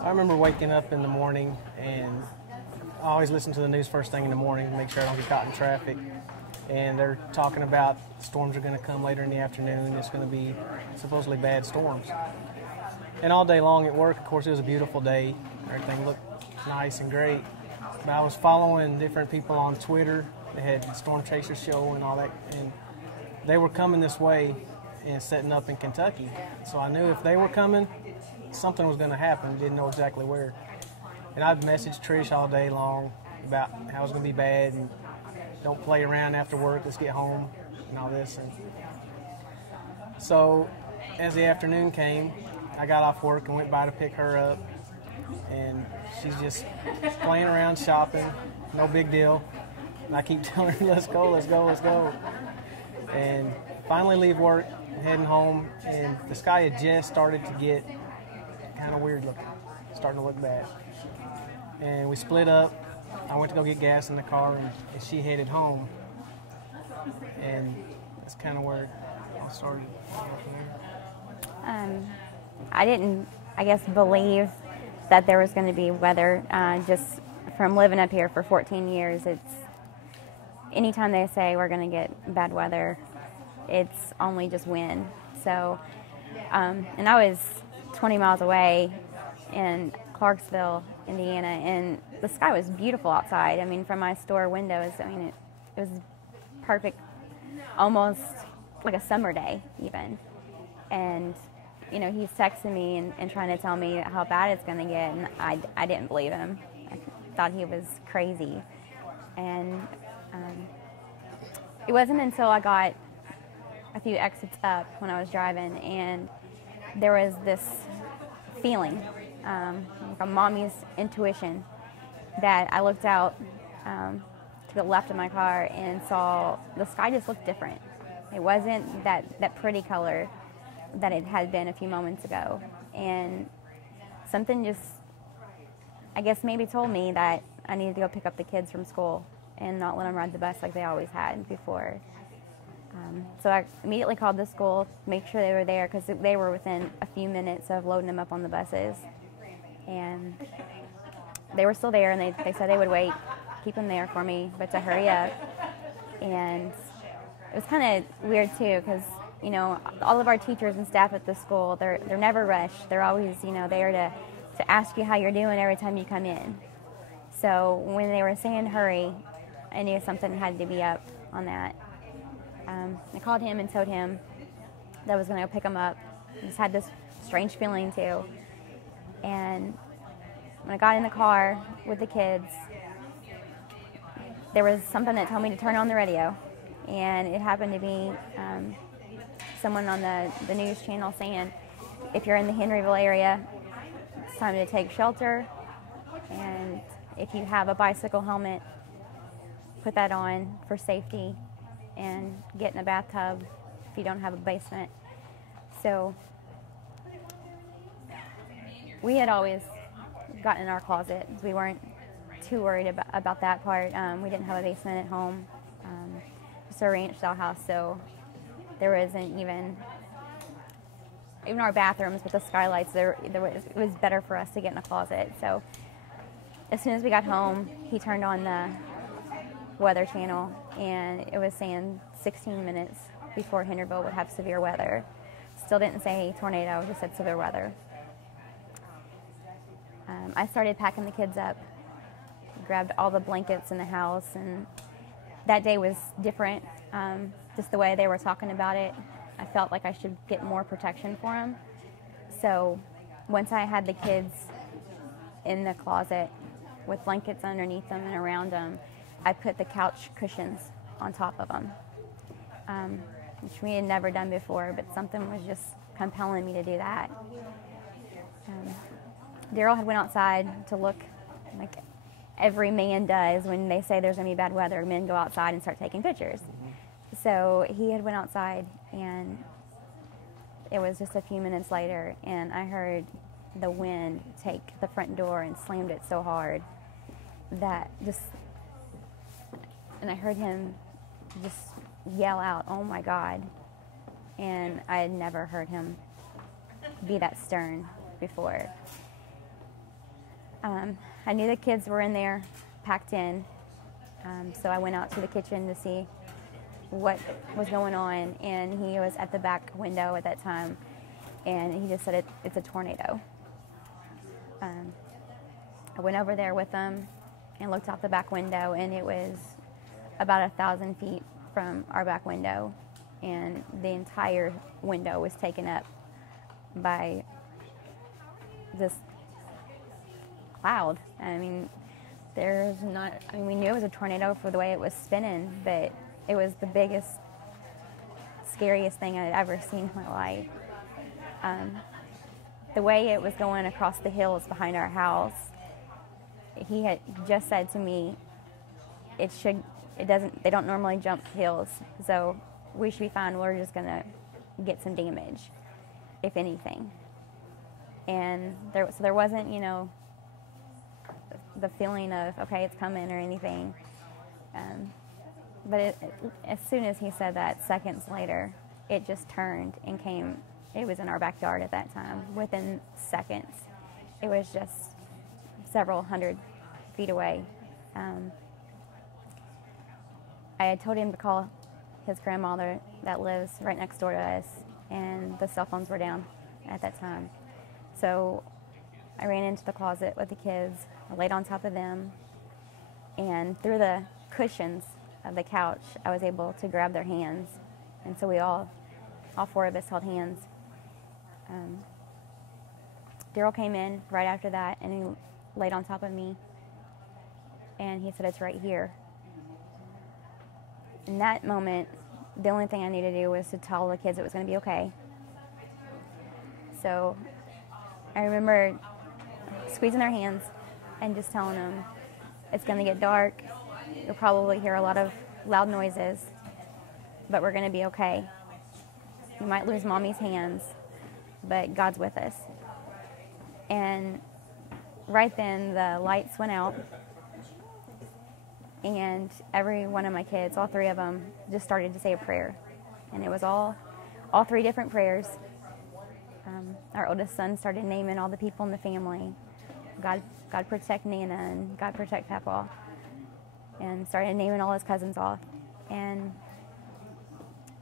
I remember waking up in the morning, and I always listen to the news first thing in the morning to make sure I don't get caught in traffic. And they're talking about storms are going to come later in the afternoon. It's going to be supposedly bad storms. And all day long at work, of course, it was a beautiful day. Everything looked nice and great. But I was following different people on Twitter. They had the Storm Chaser show and all that. And they were coming this way and setting up in Kentucky. So I knew if they were coming, something was going to happen. Didn't know exactly where. And I'd messaged Tricia all day long about how it was going to be bad and don't play around after work, let's get home and all this. And so as the afternoon came, I got off work and went by to pick her up. And she's just playing around shopping, no big deal. And I keep telling her, let's go, let's go, let's go. And finally leave work, heading home, and the sky had just started to get kind of weird looking, starting to look bad. And we split up. I went to go get gas in the car, and she headed home. And that's kind of where it all started. I didn't, I guess, believe that there was going to be weather. Just from living up here for 14 years, it's anytime they say we're going to get bad weather, it's only just wind. So, and I was 20 miles away in Clarksville, Indiana, and the sky was beautiful outside. I mean, from my store windows, I mean, it was perfect, almost like a summer day even. And, you know, he's texting me and trying to tell me how bad it's going to get, and I didn't believe him. I thought he was crazy. And it wasn't until I got a few exits up when I was driving, and there was this feeling, like a mommy's intuition, that I looked out to the left of my car and saw the sky just looked different. It wasn't that pretty color that it had been a few moments ago. And something just, I guess, maybe told me that I needed to go pick up the kids from school and not let them ride the bus like they always had before. So I immediately called the school to make sure they were there, because they were within a few minutes of loading them up on the buses. And they were still there, and they said they would wait, keep them there for me, but to hurry up. And it was kind of weird too, because, you know, all of our teachers and staff at the school, they're never rushed. They're always, you know, there to ask you how you're doing every time you come in. So when they were saying hurry, I knew something had to be up on that. I called him and told him that I was going to go pick him up. I just had this strange feeling too. And when I got in the car with the kids, there was something that told me to turn on the radio. And it happened to be someone on the news channel saying, if you're in the Henryville area, it's time to take shelter. And if you have a bicycle helmet, put that on for safety, and get in a bathtub if you don't have a basement. So we had always gotten in our closet. We weren't too worried about that part. We didn't have a basement at home. Just a ranch style house, so there wasn't even our bathrooms with the skylights. It was better for us to get in a closet. So as soon as we got home, he turned on the Weather Channel, and it was saying 16 minutes before Henryville would have severe weather. Still didn't say tornado, just said severe weather. I started packing the kids up, grabbed all the blankets in the house, and that day was different. Just the way they were talking about it, I felt like I should get more protection for them. So once I had the kids in the closet with blankets underneath them and around them, I put the couch cushions on top of them, which we had never done before, but something was just compelling me to do that. Darrell had went outside to look, like every man does when they say there's going to be bad weather. Men go outside and start taking pictures. So he had went outside, and it was just a few minutes later, and I heard the wind take the front door and slammed it so hard that and I heard him just yell out, "Oh my God." And I had never heard him be that stern before. I knew the kids were in there, packed in, so I went out to the kitchen to see what was going on, and he was at the back window at that time, and he just said, it's a tornado. I went over there with him and looked out the back window, and it was about 1,000 feet from our back window, and the entire window was taken up by this cloud. I mean, we knew it was a tornado for the way it was spinning, but it was the biggest, scariest thing I'd ever seen in my life. The way it was going across the hills behind our house, he had just said to me, they don't normally jump hills, so we should be fine. We're just gonna get some damage, if anything. And there wasn't, the feeling of, okay, it's coming or anything. But as soon as he said that, seconds later, it just turned and came. It was in our backyard at that time. Within seconds, it was just several hundred feet away. I had told him to call his grandmother that lives right next door to us, and the cell phones were down at that time. So I ran into the closet with the kids, I laid on top of them, and through the cushions of the couch, I was able to grab their hands. And so we all four of us held hands. Darrell came in right after that, and he laid on top of me, and he said, it's right here. In that moment, the only thing I needed to do was to tell the kids it was going to be okay. So I remember squeezing their hands and just telling them, it's going to get dark. You'll probably hear a lot of loud noises, but we're going to be okay. You might lose Mommy's hands, but God's with us. And right then, the lights went out, and every one of my kids, all three of them, just started to say a prayer. And it was all three different prayers. Our oldest son started naming all the people in the family. God protect Nana, and God protect Papa. And started naming all his cousins off. And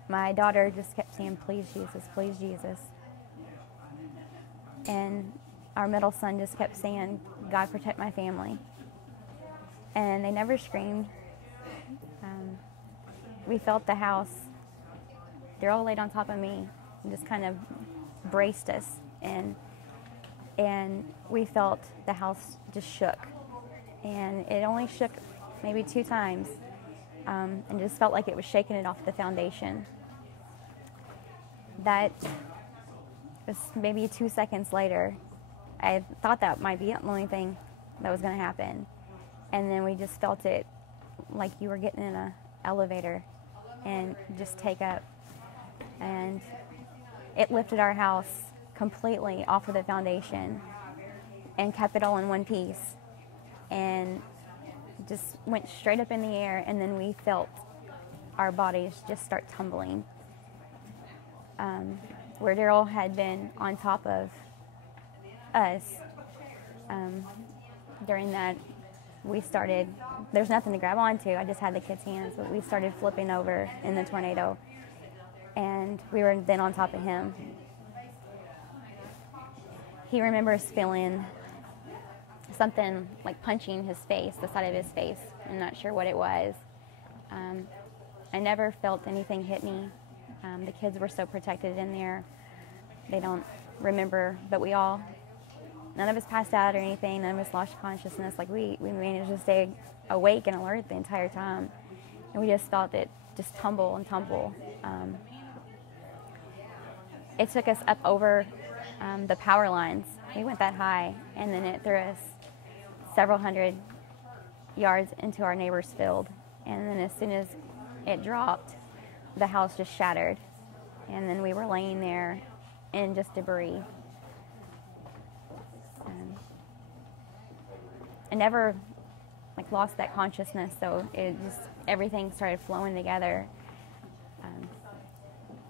my daughter just kept saying, please, Jesus, please, Jesus. And our middle son just kept saying, God protect my family. And they never screamed. We felt the house. Darrell laid on top of me and just kind of braced us. And we felt the house just shook. And it only shook maybe 2 times, and just felt like it was shaking it off the foundation. That was maybe 2 seconds later. I thought that might be the only thing that was going to happen. And then we just felt it like you were getting in an elevator and just take up. And it lifted our house completely off of the foundation and kept it all in one piece. And just went straight up in the air, and then we felt our bodies just start tumbling. Where Darrell had been on top of us, during that, we started, there's nothing to grab onto, I just had the kids' hands, but we started flipping over in the tornado, and we were then on top of him. He remembers feeling something like punching his face, the side of his face. I'm not sure what it was. I never felt anything hit me. The kids were so protected in there. They don't remember, but none of us passed out or anything. None of us lost consciousness. Like we managed to stay awake and alert the entire time. And we just felt it just tumble and tumble. It took us up over the power lines. We went that high, and then it threw us several hundred yards into our neighbor's field. And then as soon as it dropped, the house just shattered. And then we were laying there in just debris. I never lost that consciousness, so everything started flowing together.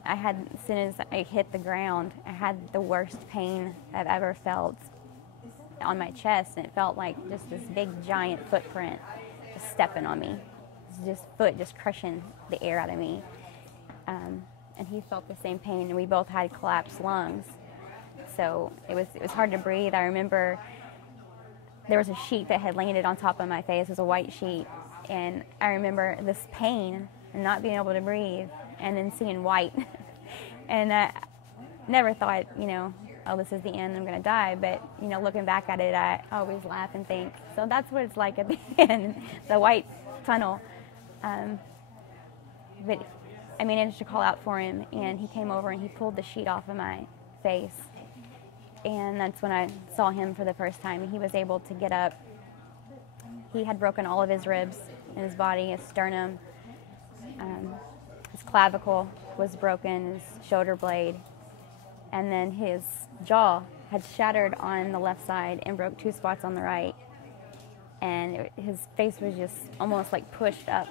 As soon as I hit the ground, I had the worst pain I've ever felt on my chest, and it felt like just this big giant footprint just stepping on me. Just foot just crushing the air out of me. And he felt the same pain, and we both had collapsed lungs. So it was hard to breathe. I remember there was a sheet that had landed on top of my face. It was a white sheet. And I remember this pain and not being able to breathe, and then seeing white. And I never thought, oh, this is the end, I'm going to die. But, looking back at it, I always laugh and think, so that's what it's like at the end, the white tunnel. But I managed to call out for him, and he came over and he pulled the sheet off of my face. And that's when I saw him for the first time. He was able to get up. He had broken all of his ribs in his body, his sternum. His clavicle was broken, his shoulder blade. And then his jaw had shattered on the left side and broke 2 spots on the right. And his face was just almost like pushed up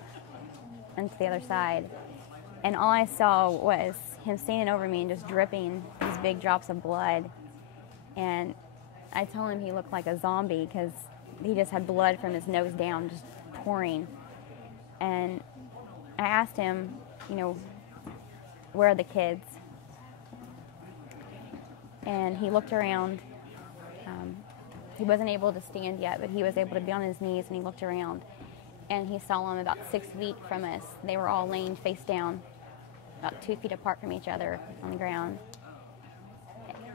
into the other side. And all I saw was him standing over me and just dripping these big drops of blood. And I told him he looked like a zombie because he just had blood from his nose down just pouring. And I asked him, where are the kids? And he looked around. He wasn't able to stand yet, but he was able to be on his knees, and he looked around. And he saw them about 6 feet from us. They were all laying face down, about 2 feet apart from each other on the ground.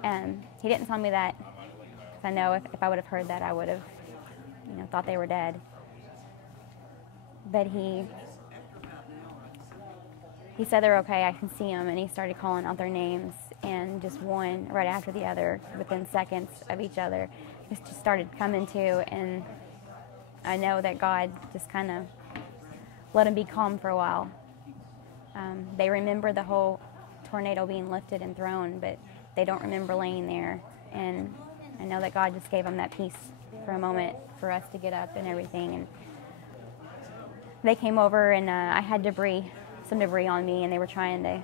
And he didn't tell me that, because I know if I would have heard that, I would have, thought they were dead. But he said they're okay, I can see them, and he started calling out their names, and just one right after the other, within seconds of each other, just started coming to, and I know that God just kind of let them be calm for a while. They remember the whole tornado being lifted and thrown, but they don't remember laying there, and I know that God just gave them that peace for a moment for us to get up and everything. And they came over, and I had some debris on me, and they were trying to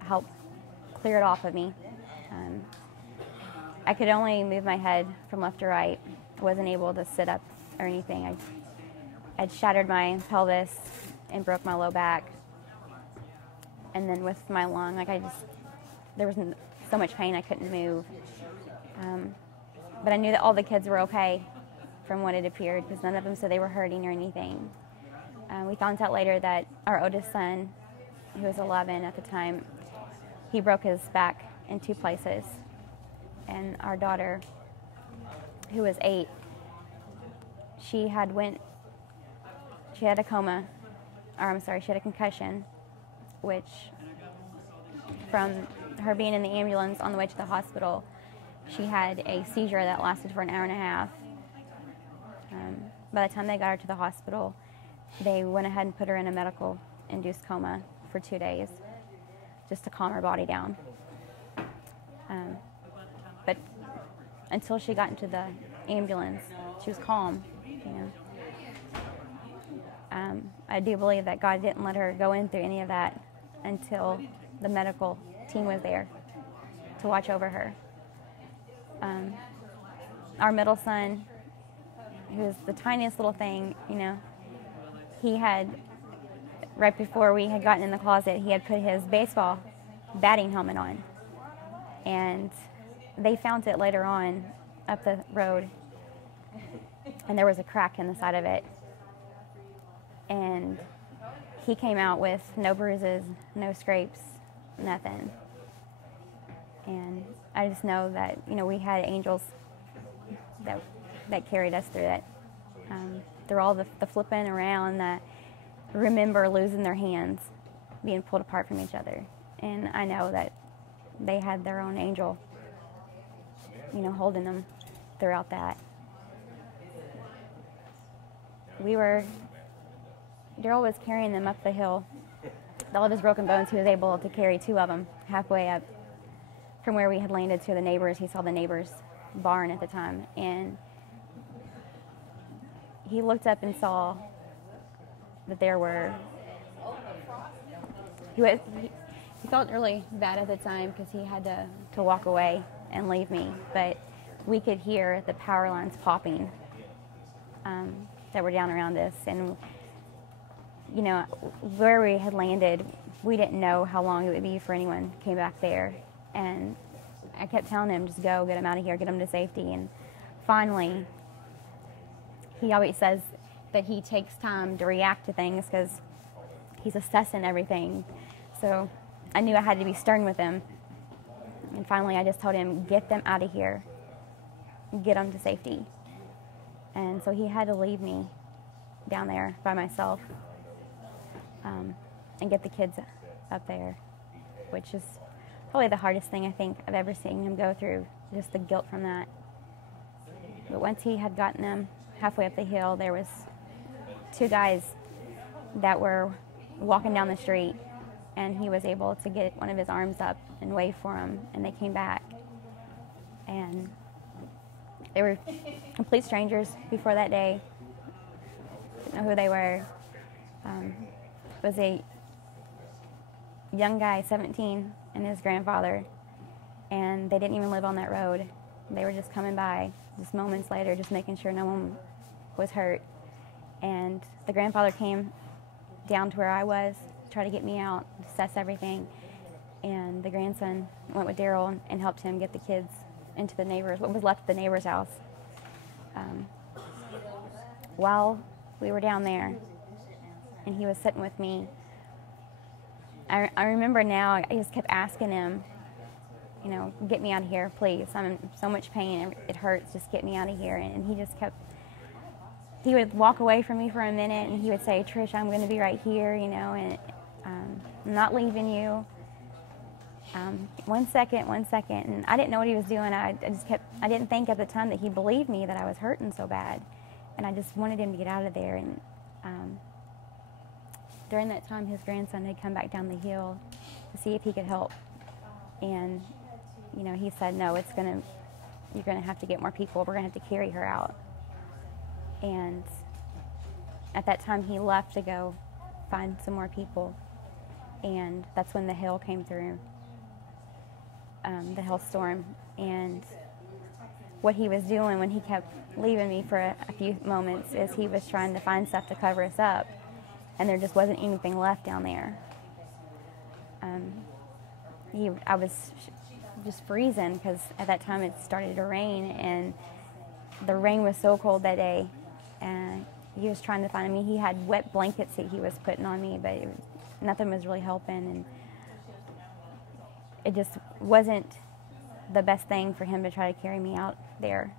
help clear it off of me. I could only move my head from left to right. I wasn't able to sit up or anything. I'd shattered my pelvis and broke my low back. And then with my lung, there was so much pain I couldn't move. But I knew that all the kids were okay from what it appeared, because none of them said they were hurting or anything. We found out later that our oldest son, who was 11 at the time, he broke his back in 2 places. And our daughter, who was 8, she had a coma, she had a concussion, which from her being in the ambulance on the way to the hospital, she had a seizure that lasted for an hour and a half. By the time they got her to the hospital, they went ahead and put her in a medical-induced coma for 2 days, just to calm her body down. But until she got into the ambulance, she was calm, I do believe that God didn't let her go in through any of that until the medical team was there to watch over her. Our middle son, who was the tiniest little thing, he had, right before we had gotten in the closet, he had put his baseball batting helmet on. And they found it later on up the road, and there was a crack in the side of it. And he came out with no bruises, no scrapes, nothing. And I just know that, we had angels that carried us through it. Through all the flipping around, that remember losing their hands, being pulled apart from each other. And I know that they had their own angel, holding them throughout that. Darrell was carrying them up the hill. With all of his broken bones, he was able to carry 2 of them halfway up from where we had landed to the neighbors. He saw the neighbor's barn at the time, and he looked up and saw that there were, he felt really bad at the time because he had to walk away and leave me, but we could hear the power lines popping that were down around us. And, you know, where we had landed, we didn't know how long it would be for anyone came back there. And I kept telling him, just go, get him out of here, get him to safety. And finally, he always says that he takes time to react to things because he's assessing everything. So I knew I had to be stern with him. And finally, I just told him, get them out of here, get them to safety. And so he had to leave me down there by myself and get the kids up there, which is probably the hardest thing I think I've ever seen him go through, just the guilt from that. But once he had gotten them halfway up the hill, there was 2 guys that were walking down the street, and he was able to get one of his arms up and wave for them, and they came back. And they were complete strangers before that day. Didn't know who they were. It was a young guy, 17, and his grandfather, and they didn't even live on that road. They were just coming by just moments later, just making sure no one was hurt. And the grandfather came down to where I was, try to get me out, assess everything. And the grandson went with Darrell and helped him get the kids into what was left of the neighbor's house. While we were down there, and he was sitting with me, I remember now, I just kept asking him, you know, get me out of here, please. I'm in so much pain, it hurts, just get me out of here. And he just kept, he would walk away from me for a minute, and he would say, Tricia, I'm going to be right here, you know, and I'm not leaving you. 1 second, 1 second. And I didn't know what he was doing. I didn't think at the time that he believed me that I was hurting so bad. And I just wanted him to get out of there. And during that time, his grandson had come back down the hill to see if he could help. And, you know, he said, no, you're going to have to get more people. We're going to have to carry her out. And at that time, he left to go find some more people. And that's when the hail came through, the hailstorm. And what he was doing when he kept leaving me for a few moments is he was trying to find stuff to cover us up. And there just wasn't anything left down there. I was just freezing because at that time it started to rain, and the rain was so cold that day. And he was trying to find me. He had wet blankets that he was putting on me, but nothing was really helping. And it just wasn't the best thing for him to try to carry me out there,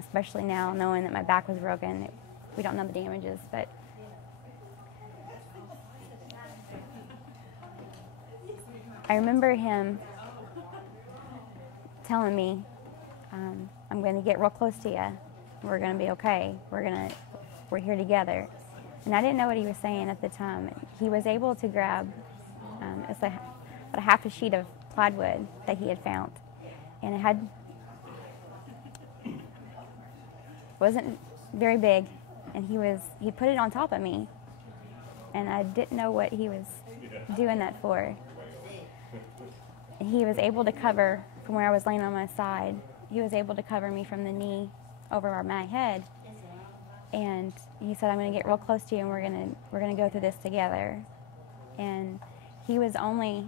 especially now knowing that my back was broken. We don't know the damages, but I remember him telling me, I'm going to get real close to you. We're going to be okay. We're here together. And I didn't know what he was saying at the time. He was able to grab about a half a sheet of plywood that he had found. And wasn't very big. And he put it on top of me. And I didn't know what he was doing that for. And he was able to cover, from where I was laying on my side, he was able to cover me from the knee over my head. And he said, I'm going to get real close to you, and we're going to go through this together. And he was only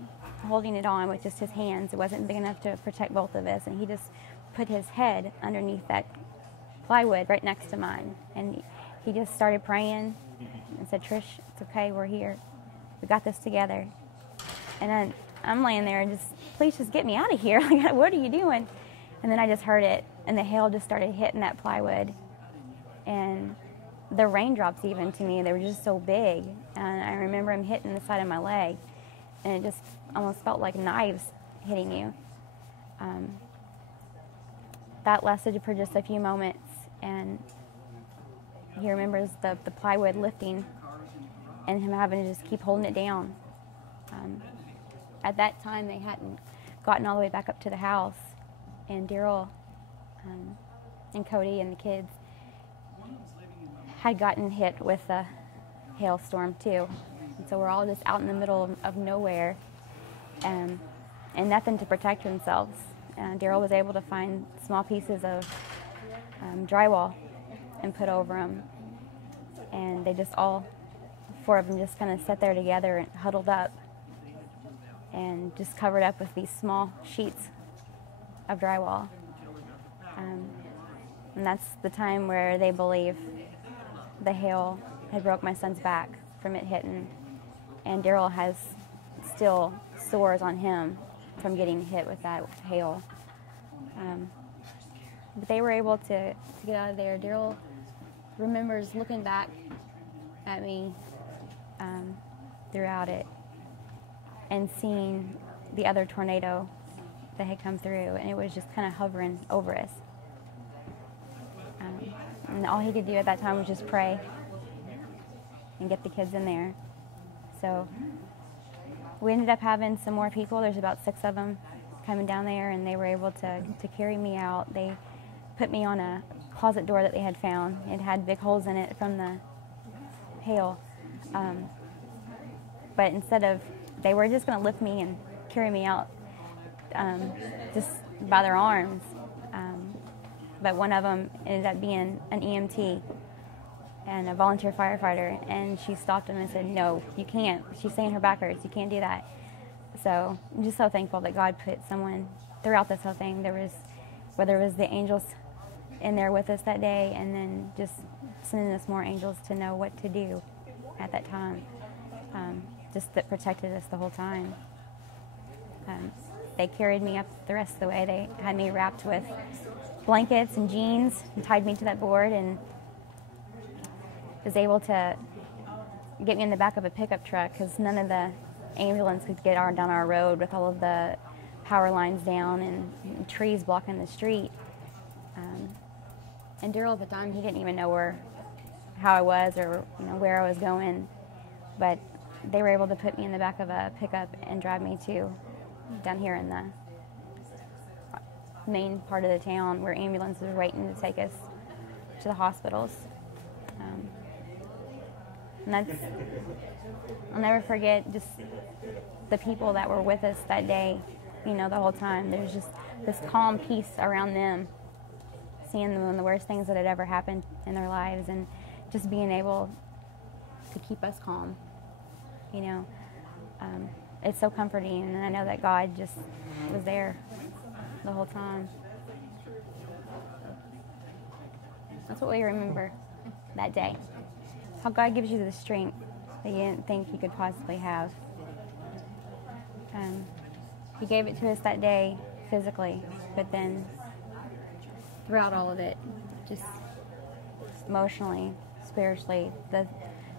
holding it on with just his hands. It wasn't big enough to protect both of us. And he just put his head underneath that plywood right next to mine. And he just started praying and said, Trish, it's okay, we're here. We got this together. And I'm laying there and please just get me out of here. Like, what are you doing? And then I just heard it, and the hail just started hitting that plywood. And the raindrops, even to me, they were just so big. And I remember them hitting the side of my leg, and it just almost felt like knives hitting you. That lasted for just a few moments, and he remembers the plywood lifting and him having to just keep holding it down. At that time, they hadn't gotten all the way back up to the house, and Darrell and Cody and the kids had gotten hit with a hailstorm too. And so we're all just out in the middle of nowhere, and nothing to protect themselves. Darrell was able to find small pieces of drywall and put over them. And they just all, 4 of them just kind of sat there together and huddled up and just covered up with these small sheets of drywall. And that's the time where they believe the hail had broke my son's back from it hitting. And Darrell has still sores on him from getting hit with that hail. But they were able to get out of there. Darrell remembers looking back at me throughout it and seeing the other tornado that had come through, and it was just kind of hovering over us. And all he could do at that time was just pray and get the kids in there. So we ended up having some more people. There's about 6 of them coming down there, and they were able to carry me out. They put me on a closet door that they had found. It had big holes in it from the hail. But instead of, they were just going to lift me and carry me out just by their arms. But one of them ended up being an EMT and a volunteer firefighter, and she stopped him and said, "No, you can't. She's saying her back hurts. You can't do that." So I'm just so thankful that God put someone throughout this whole thing. Whether it was the angels in there with us that day, and then just sending us more angels to know what to do at that time, just that protected us the whole time. They carried me up the rest of the way. They had me wrapped with blankets and jeans and tied me to that board, and was able to get me in the back of a pickup truck because none of the ambulance could get down our road with all of the power lines down and trees blocking the street. And Darrell at the time, he didn't even know how I was or where I was going, but they were able to put me in the back of a pickup and drive me to down here in the main part of the town where ambulances were waiting to take us to the hospitals. And I'll never forget just the people that were with us that day, the whole time. There's just this calm peace around them, seeing them in the worst things that had ever happened in their lives, and just being able to keep us calm, It's so comforting, and I know that God just was there the whole time. That's what we remember that day. How God gives you the strength that you didn't think you could possibly have. He gave it to us that day physically, but then throughout all of it, just emotionally, spiritually,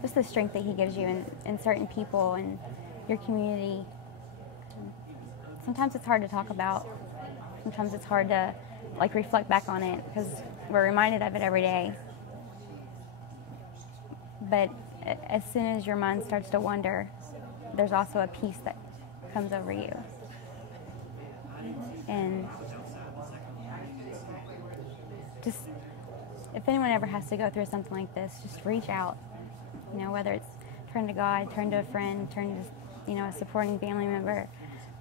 just the strength that He gives you in certain people and your community. Sometimes it's hard to talk about. Sometimes it's hard to reflect back on it because we're reminded of it every day. But as soon as your mind starts to wander, there's also a peace that comes over you. And just, if anyone ever has to go through something like this, just reach out. Whether it's turn to God, turn to a friend, turn to, a supporting family member.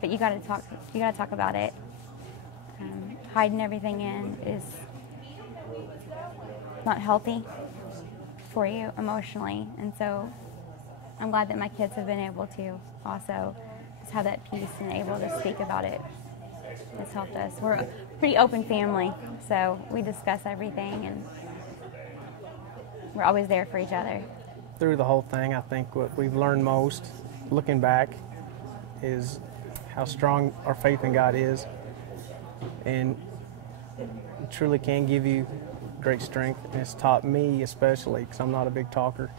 But you got to talk. You got to talk about it. Hiding everything in is not healthy for you emotionally, and so I'm glad that my kids have been able to also just have that peace and able to speak about it. It's helped us. We're a pretty open family, so we discuss everything, and we're always there for each other. Through the whole thing, I think what we've learned most, looking back, is how strong our faith in God is, and it truly can give you great strength. And it's taught me, especially because I'm not a big talker,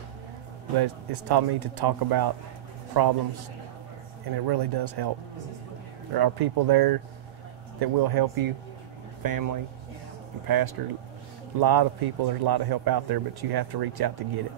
but it's taught me to talk about problems, and it really does help. There are people there that will help you, family and pastor. A lot of people, there's a lot of help out there, but you have to reach out to get it.